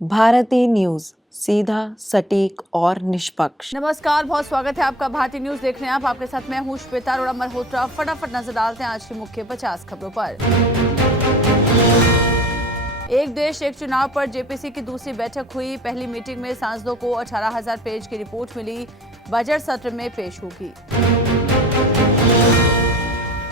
Bharti news, सीधा, सटीक और निष्पक्ष। नमस्कार, बहुत स्वागत है आपका भारतीय न्यूज देख रहे हैं आप। आपके साथ मैं हूं श्वेता अरोड़ा मल्होत्रा। फटाफट नजर डालते हैं आज की मुख्य 50 खबरों पर। एक देश एक चुनाव पर जेपीसी की दूसरी बैठक हुई। पहली मीटिंग में सांसदों को 18,000 पेज की रिपोर्ट मिली। बजट सत्र में पेश होगी।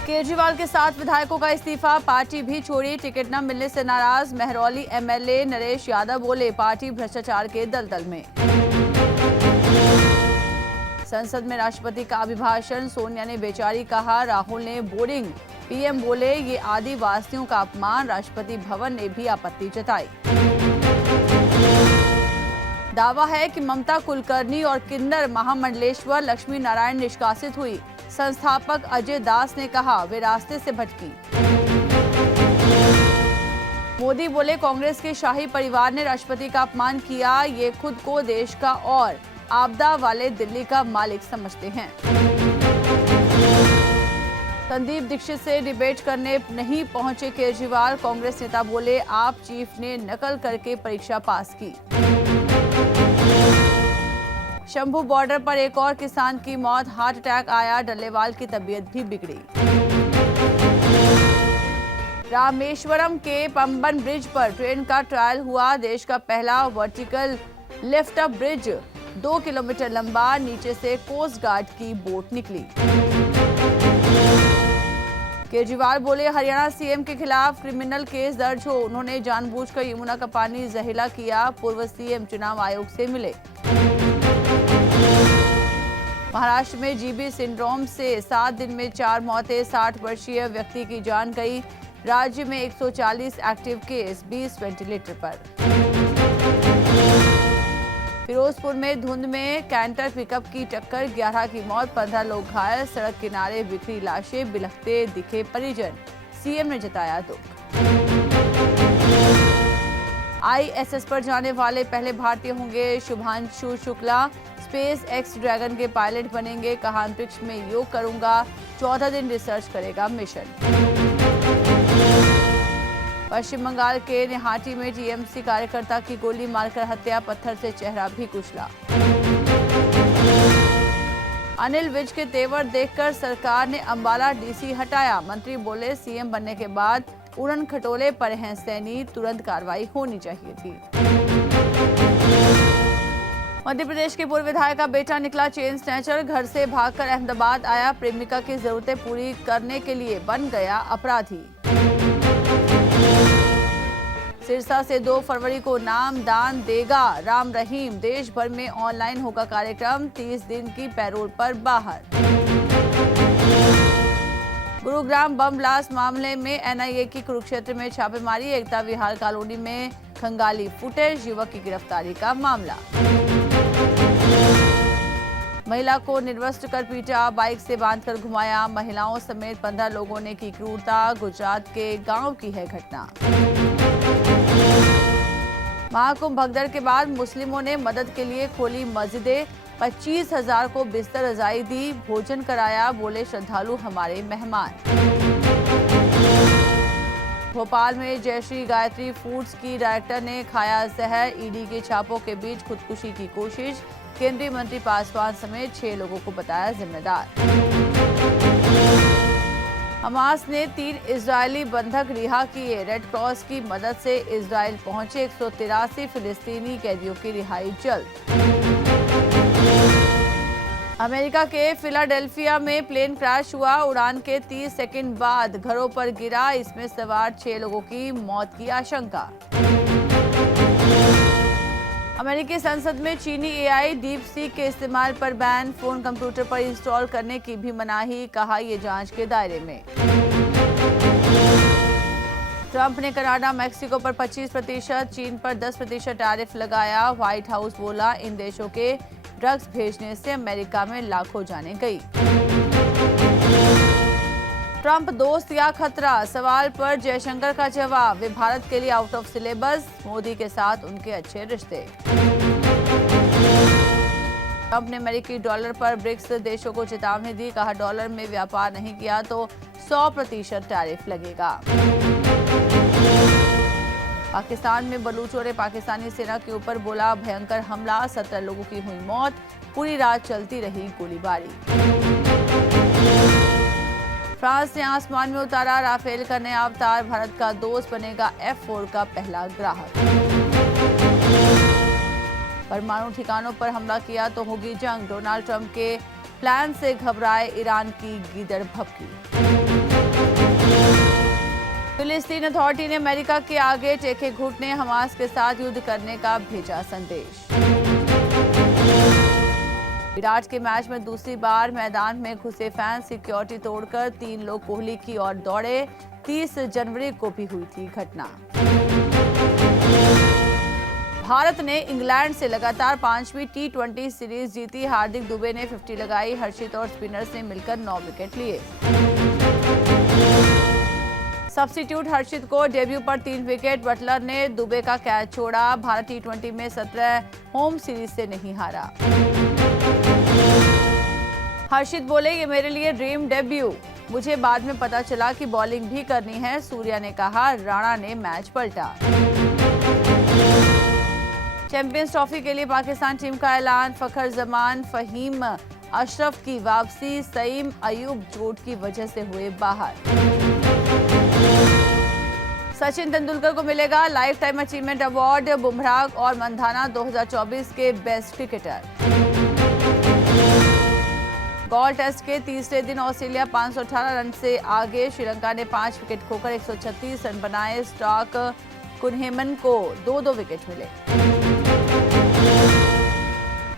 केजरीवाल के 7 विधायकों का इस्तीफा, पार्टी भी छोड़ी। टिकट न मिलने से नाराज महरौली एमएलए नरेश यादव बोले, पार्टी भ्रष्टाचार के दलदल में। संसद में राष्ट्रपति का अभिभाषण, सोनिया ने बेचारी कहा, राहुल ने बोरिंग। पीएम बोले, ये आदिवासियों का अपमान। राष्ट्रपति भवन ने भी आपत्ति जताई। दावा है कि ममता कुलकर्णी और किन्नर महामंडलेश्वर लक्ष्मी नारायण निष्कासित हुई। संस्थापक अजय दास ने कहा, वे रास्ते से भटकी। मोदी बोले, कांग्रेस के शाही परिवार ने राष्ट्रपति का अपमान किया। ये खुद को देश का और आपदा वाले दिल्ली का मालिक समझते हैं। संदीप दीक्षित से डिबेट करने नहीं पहुंचे केजरीवाल। कांग्रेस नेता बोले, आप चीफ ने नकल करके परीक्षा पास की। शंभू बॉर्डर पर एक और किसान की मौत, हार्ट अटैक आया। डल्लेवाल की तबीयत भी बिगड़ी। रामेश्वरम के पंबन ब्रिज पर ट्रेन का ट्रायल हुआ। देश का पहला vertical lift up bridge 2 kilometre लंबा। नीचे से कोस्ट गार्ड की बोट निकली। केजरीवाल बोले, हरियाणा सीएम के खिलाफ क्रिमिनल केस दर्ज हो। उन्होंने जानबूझकर यमुना का पानी जहरीला किया। पूर्व सीएम चुनाव आयोग से मिले। महाराष्ट्र में जीबी सिंड्रोम से 7 दिन में 4 मौतें, 60 वर्षीय व्यक्ति की जान गई। राज्य में 140 एक्टिव केस, 20 वेंटिलेटर पर। फिरोजपुर में धुंध में कैंटर पिकअप की टक्कर, 11 की मौत, 15 लोग घायल। सड़क किनारे बिखरी लाशें, बिलखते दिखे परिजन। सीएम ने जताया दुख। आईएसएस पर जाने वाले पहले भारतीय होंगे Shubhanshu Shukla. Space x dragon के पायलट बनेंगे। कहा, अंतरिक्ष में योग करूंगा। 14 दिन रिसर्च करेगा मिशन। पश्चिम बंगाल के निहाटी में टीएमसी कार्यकर्ता की गोली मारकर हत्या, पत्थर से चेहरा भी कुचला। अनिल विज के तेवर देखकर सरकार ने अंबाला डीसी हटाया। मंत्री बोले, सीएम बनने के बाद उड़न खटोले पर हैं सैनी, तुरंत कार्रवाई होनी चाहिए थी। मध्य प्रदेश के पूर्व विधायक का बेटा निकला चेन स्नैचर। घर से भागकर अहमदाबाद आया। प्रेमिका की जरूरतें पूरी करने के लिए बन गया अपराधी। सिरसा से 2 फरवरी को नाम दान देगा राम रहीम। देश भर में ऑनलाइन होगा कार्यक्रम। 30 दिन की पैरोल पर बाहर। गुरुग्राम बम ब्लास्ट मामले में एनआईए की कुरुक्षेत्र में छापेमारी। एकता विहार कॉलोनी में खंगाली फुटेज, युवक की गिरफ्तारी का मामला। महिला को निर्वस्त्र कर पीटा, बाइक से बांधकर घुमाया। महिलाओं समेत 15 लोगों ने की क्रूरता। गुजरात के गांव की है घटना। महाकुंभ भगदड़ के बाद मुस्लिमों ने मदद के लिए खोली मस्जिदें। 25,000 को बिस्तर रजाई दी, भोजन कराया। बोले, श्रद्धालु हमारे मेहमान। भोपाल में जयश्री गायत्री फूड्स की डायरेक्टर ने खाया जहर। ईडी के छापों के बीच खुदकुशी की कोशिश। केंद्रीय मंत्री पासवान समेत 6 लोगों को बताया जिम्मेदार। हमास ने 3 इजरायली बंधक रिहा किए। रेड क्रॉस की मदद से इजराइल पहुंचे। 183 फिलिस्तीनी कैदियों की रिहाई जल्द। अमेरिका के फिलाडेल्फिया में प्लेन क्रैश हुआ। उड़ान के 30 सेकंड बाद घरों पर गिरा। इसमें सवार 6 लोगों की मौत की आशंका। अमेरिकी संसद में चीनी एआई डीप सीक के इस्तेमाल पर बैन। फोन कंप्यूटर पर इंस्टॉल करने की भी मनाही। कहा, यह जांच के दायरे में। ट्रंप ने कनाडा मैक्सिको पर 25%, चीन पर 10% टैरिफ लगाया। व्हाइट हाउस बोला, इन देशों के ड्रग्स भेजने से अमेरिका में लाखों जानें गई। ट्रंप दोस्त या खतरा, सवाल पर जयशंकर का जवाब। वे भारत के लिए आउट ऑफ सिलेबस। मोदी के साथ उनके अच्छे रिश्ते। ट्रंप ने अमेरिकी डॉलर पर ब्रिक्स देशों को चेतावनी दी। कहा, डॉलर में व्यापार नहीं किया तो 100% टैरिफ लगेगा। पाकिस्तान में बलूचों ने पाकिस्तानी सेना के ऊपर बोला भयंकर हमला, 17 लोगों की हुई मौत, पूरी रात चलती रही गोलीबारी। फ्रांस ने आसमान में उतारा राफेल का नया अवतार, भारत का दोस्त बनेगा F4 का पहला ग्राहक। परमाणु ठिकानों पर हमला किया तो होगी जंग, डोनाल्ड ट्रंप के प्लान से घबराए ईरान की गीदड़ भभकी। फिलिस्तीन अथॉरिटी ने अमेरिका के आगे टेके घुटने, हमास के साथ युद्ध करने का भेजा संदेश। विराट के मैच में दूसरी बार मैदान में घुसे फैंस, सिक्योरिटी तोड़कर 3 लोग कोहली की ओर दौड़े, 30 जनवरी को भी हुई थी घटना। भारत ने इंग्लैंड से लगातार 5वीं T20 सीरीज जीती, हार्दिक दुबे ने 50 लगाई, हर्षित और स्पिनर्स ने मिलकर 9 विकेट लिए। सब्स्टिट्यूट हर्षित को डेब्यू पर 3 विकेट, बटलर ने दुबे का कैच छोड़ा, भारत T20 में 17 होम सीरीज से नहीं हारा। हर्षित बोले ये मेरे लिए ड्रीम डेब्यू, मुझे बाद में पता चला कि बॉलिंग भी करनी है, सूर्या ने कहा, राणा ने मैच पलटा। चैंपियंस ट्रॉफी के लिए पाकिस्तान टीम का ऐलान, फखर जमान, फहीम अशरफ की वापसी, सईम अयूब चोट की वजह से हुए बाहर। सचिन तेंदुलकर को मिलेगा life time achievement award, Bumrah और मंधाना 2024 के बेस्ट क्रिकेटर। गॉल टेस्ट के तीसरे दिन ऑस्ट्रेलिया 518 रन से आगे, श्रीलंका ने 5 विकेट खोकर 136 रन बनाए, स्टॉक कुनहेमन को 2-2 विकेट मिले।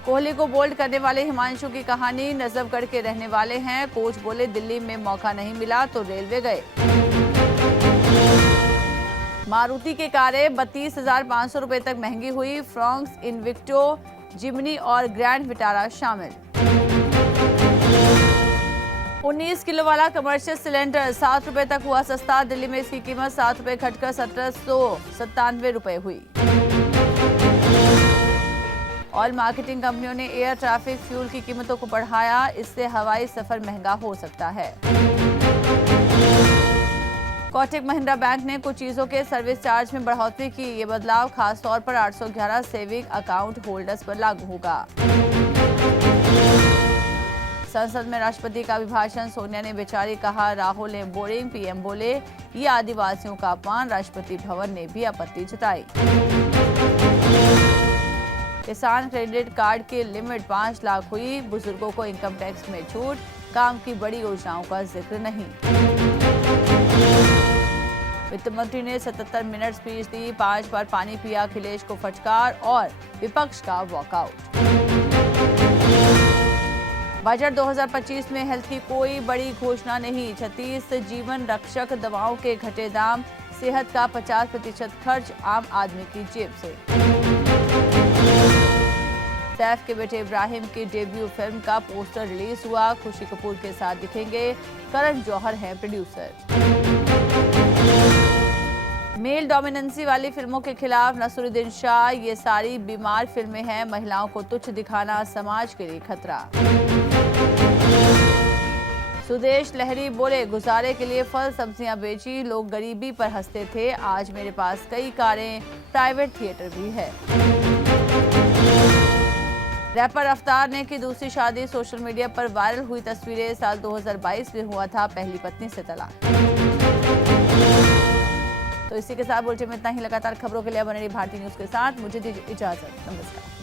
कोहली को बोल्ड करने वाले हिमांशु की कहानी, नजफगढ़ के रहने वाले हैं, कोच बोले दिल्ली में मौका नहीं मिला तो रेलवे गए। मारुति की कारें 32,500 रुपए तक महंगी हुई, फ्रॉन्क्स, इन्विक्टो, जिमनी और ग्रैंड विटारा शामिल। 19 किलो वाला कमर्शियल सिलेंडर 7 रुपए तक हुआ सस्ता, दिल्ली में इसकी कीमत 7 रुपए घटकर 1797 रुपए हुई। ऑयल मार्केटिंग कंपनियों ने एयर ट्रैफिक फ्यूल की कीमतों को बढ़ाया, इससे हवाई सफर महंगा हो सकता है। कोटक महिंद्रा बैंक ने कुछ चीजों के सर्विस चार्ज में बढ़ोतरी की, ये बदलाव खास तौर पर 811 सेविंग अकाउंट होल्डर्स पर लागू होगा। संसद में राष्ट्रपति का अभिभाषण, सोनिया ने बेचारी कहा, राहुल ने बोरिंग, पीएम बोले ये आदिवासियों का अपमान, राष्ट्रपति भवन ने भी आपत्ति जताई। किसान क्रेडिट कार्ड की लिमिट 5 लाख हुई, बुजुर्गों को इनकम टैक्स में छूट, काम की बड़ी योजनाओं का जिक्र नहीं। वित्त मंत्री ने 77 मिनट स्पीच दी, 5 बार पानी पिया, अखिलेश को फटकार और विपक्ष का वॉकआउट। बजट 2025 में हेल्थ की कोई बड़ी घोषणा नहीं, 36 जीवन रक्षक दवाओं के घटे दाम, सेहत का 50% खर्च आम आदमी की जेब से। सैफ के बेटे इब्राहिम की डेब्यू फिल्म का पोस्टर रिलीज हुआ, खुशी कपूर के साथ दिखेंगे, करण जौहर हैं प्रोड्यूसर। मेल डोमिनेंसी वाली फिल्मों के खिलाफ नसरुद्दीन शाह, ये सारी बीमार फिल्में हैं, महिलाओं को तुच्छ दिखाना समाज के लिए खतरा। सुदेश लहरी बोले, गुजारे के लिए फल सब्जियां बेची, लोग गरीबी पर हंसते थे, आज मेरे पास कई कारें, प्राइवेट थिएटर भी है। रैपर अफ्तार ने की दूसरी शादी, सोशल मीडिया पर वायरल हुई तस्वीरें, साल 2022 में हुआ था पहली पत्नी से तलाक। तो इसी के साथ बुलेटिन में इतना ही, लगातार खबरों के लिए बने रहिए भारतीय न्यूज के साथ, मुझे दीजिए इजाजत, नमस्कार।